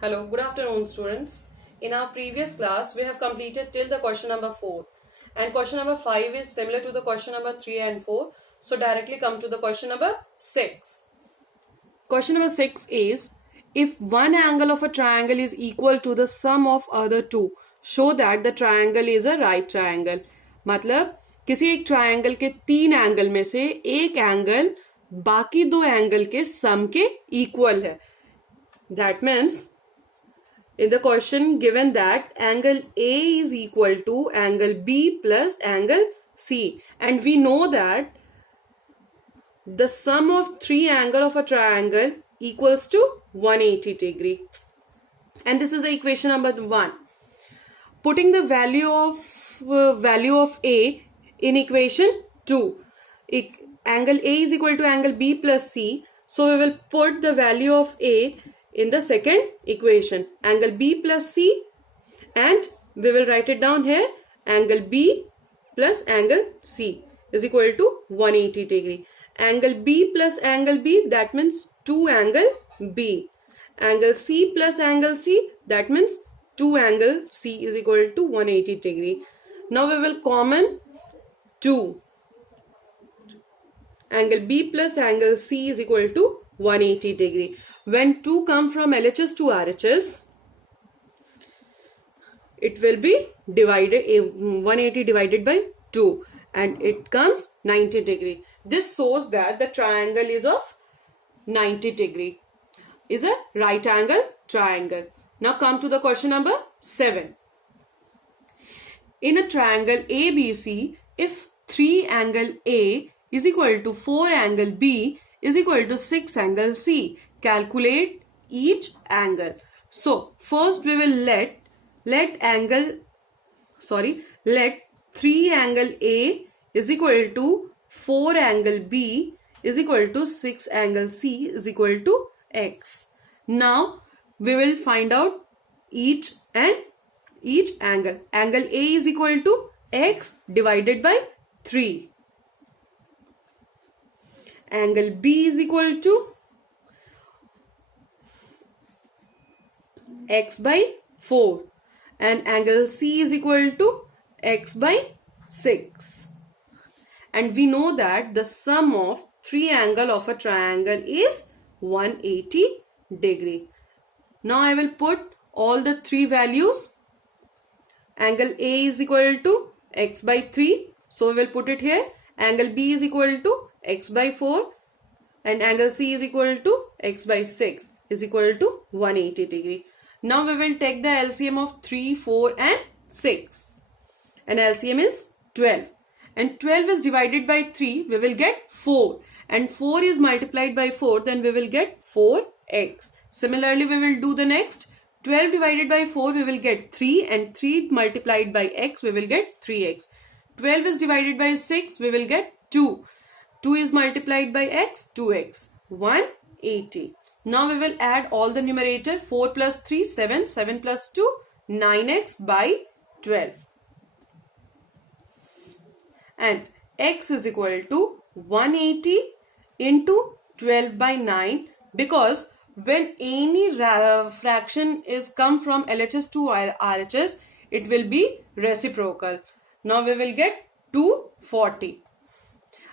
Hello, good afternoon students. In our previous class, we have completed till the question number 4. And question number 5 is similar to the question number 3 and 4. So directly come to the question number 6. Question number 6 is, if one angle of a triangle is equal to the sum of other two, show that the triangle is a right triangle. मतलब किसी एक triangle के 3 angle में से एक angle बाकी 2 angle के सम के इक्वल है. That means in the question given that angle A is equal to angle B plus angle C, and we know that the sum of 3 angles of a triangle equals to 180 degree, and this is the equation number 1. Putting the value of A in equation 2, angle A is equal to angle B plus C, so we will put the value of A in the second equation, angle B plus C, and we will write it down here, angle B plus angle C is equal to 180 degree. Angle B plus angle B, that means 2 angle B. Angle C plus angle C, that means 2 angle C is equal to 180 degree. Now we will common 2. Angle B plus angle C is equal to 180 degree. When 2 come from LHS to RHS, it will be divided, 180 divided by 2, and it comes 90 degree. This shows that the triangle is of 90 degree, is a right angle triangle. Now come to the question number 7. In a triangle ABC, if 3 angle A is equal to 4 angle B is equal to 6 angle C, calculate each angle. So first we will let 3 angle A is equal to 4 angle B is equal to 6 angle C is equal to X. Now we will find out each angle. Angle A is equal to X divided by 3. Angle B is equal to X by 4, and angle C is equal to X by 6. And we know that the sum of 3 angles of a triangle is 180 degree. Now I will put all the 3 values. Angle A is equal to X by 3, so we will put it here. Angle B is equal to X by 4, and angle C is equal to X by 6 is equal to 180 degree. Now we will take the LCM of 3, 4 and 6, and LCM is 12, and 12 is divided by 3, we will get 4, and 4 is multiplied by 4, then we will get 4x. Similarly we will do the next. 12 divided by 4 we will get 3, and 3 multiplied by x we will get 3x. 12 is divided by 6 we will get 2. 2 is multiplied by x, 2x, 180. Now we will add all the numerator. 4 plus 3, 7, 7 plus 2, 9x by 12. And x is equal to 180 into 12 by 9, because when any fraction is come from LHS to RHS, it will be reciprocal. Now we will get 240.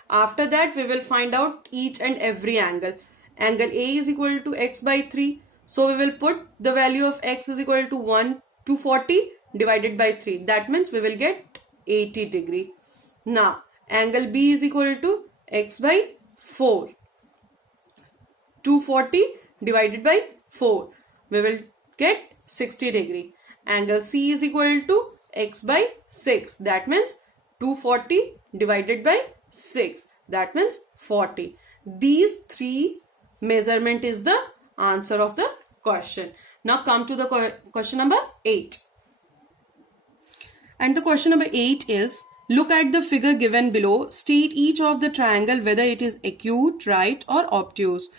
After that we will find out each and every angle. Angle A is equal to X by 3. So we will put the value of X is equal to 240 divided by 3. That means we will get 80 degree. Now angle B is equal to X by 4. 240 divided by 4. We will get 60 degree. Angle C is equal to X by 6. That means 240 divided by 6. That means 40. These 3 measurement is the answer of the question. Now come to the question number 8. And the question number 8 is, look at the figure given below. State each of the triangle whether it is acute, right or obtuse.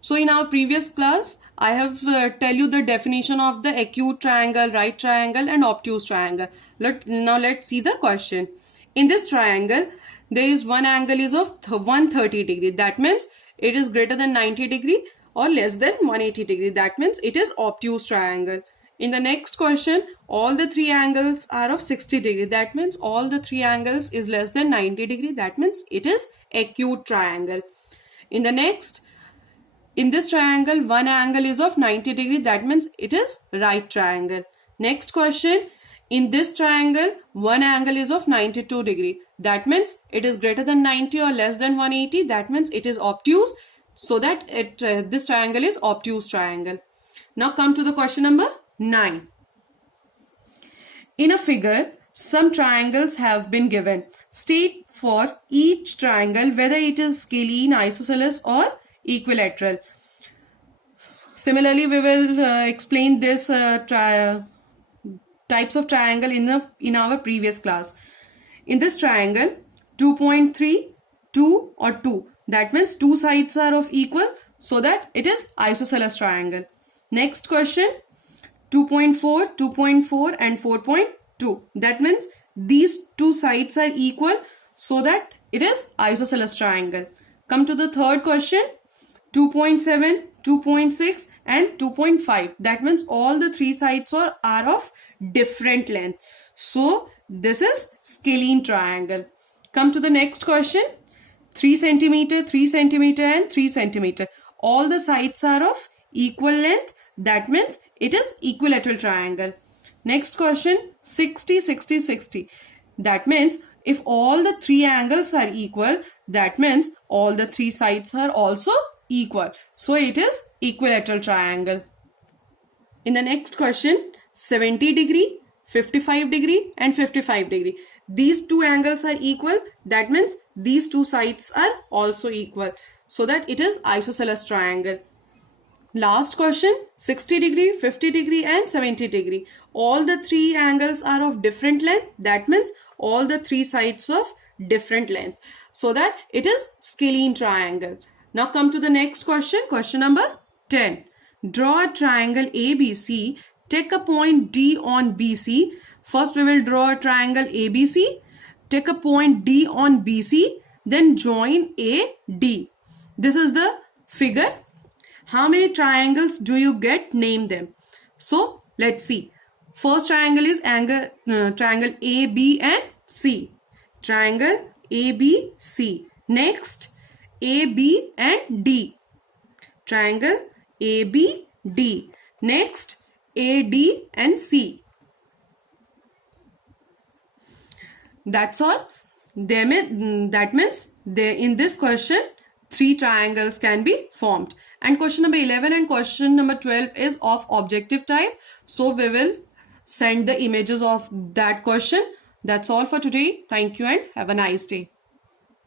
So in our previous class, I have tell you the definition of the acute triangle, right triangle and obtuse triangle. Now let's see the question. In this triangle, there is one angle is of 130 degree. That means it is greater than 90 degree. or less than 180 degree. That means it is obtuse triangle. In the next question, all the three angles are of 60 degree. That means all the three angles is less than 90 degree. That means it is acute triangle. In the next, in this triangle, one angle is of 90 degree. That means it is right triangle. Next question, in this triangle, one angle is of 92 degree. That means it is greater than 90 or less than 180. That means it is obtuse. So that this triangle is obtuse triangle. Now come to the question number 9. In a figure, some triangles have been given. State for each triangle whether it is scalene, isosceles or equilateral. Similarly, we will explain this types of triangle in our previous class. In this triangle, 2.3, 2 or 2. That means two sides are of equal, so that it is isosceles triangle. Next question, 2.4, 2.4 and 4.2. That means these two sides are equal, so that it is isosceles triangle. Come to the third question, 2.7, 2.6 and 2.5. That means all the three sides are of different length. So this is scalene triangle. Come to the next question, 3 centimeter, 3 centimeter and 3 centimeter. All the sides are of equal length. That means it is equilateral triangle. Next question, 60, 60, 60. That means if all the three angles are equal, that means all the three sides are also equal. So it is equilateral triangle. In the next question, 70 degree, 55 degree and 55 degree. These two angles are equal. That means these two sides are also equal. So that it is isosceles triangle. Last question, 60 degree, 50 degree and 70 degree. All the three angles are of different length. That means all the three sides of different length. So that it is scalene triangle. Now come to the next question, question number 10. Draw a triangle ABC. Take a point D on BC. First we will draw a triangle ABC. Take a point D on BC. Then join AD. This is the figure. How many triangles do you get? Name them. So let's see. First triangle is triangle AB and C. Triangle ABC. Next, AB and D. Triangle ABD. Next, AD and C. That's all. That means in this question, three triangles can be formed. And question number 11 and question number 12 is of objective type. So we will send the images of that question. That's all for today. Thank you and have a nice day.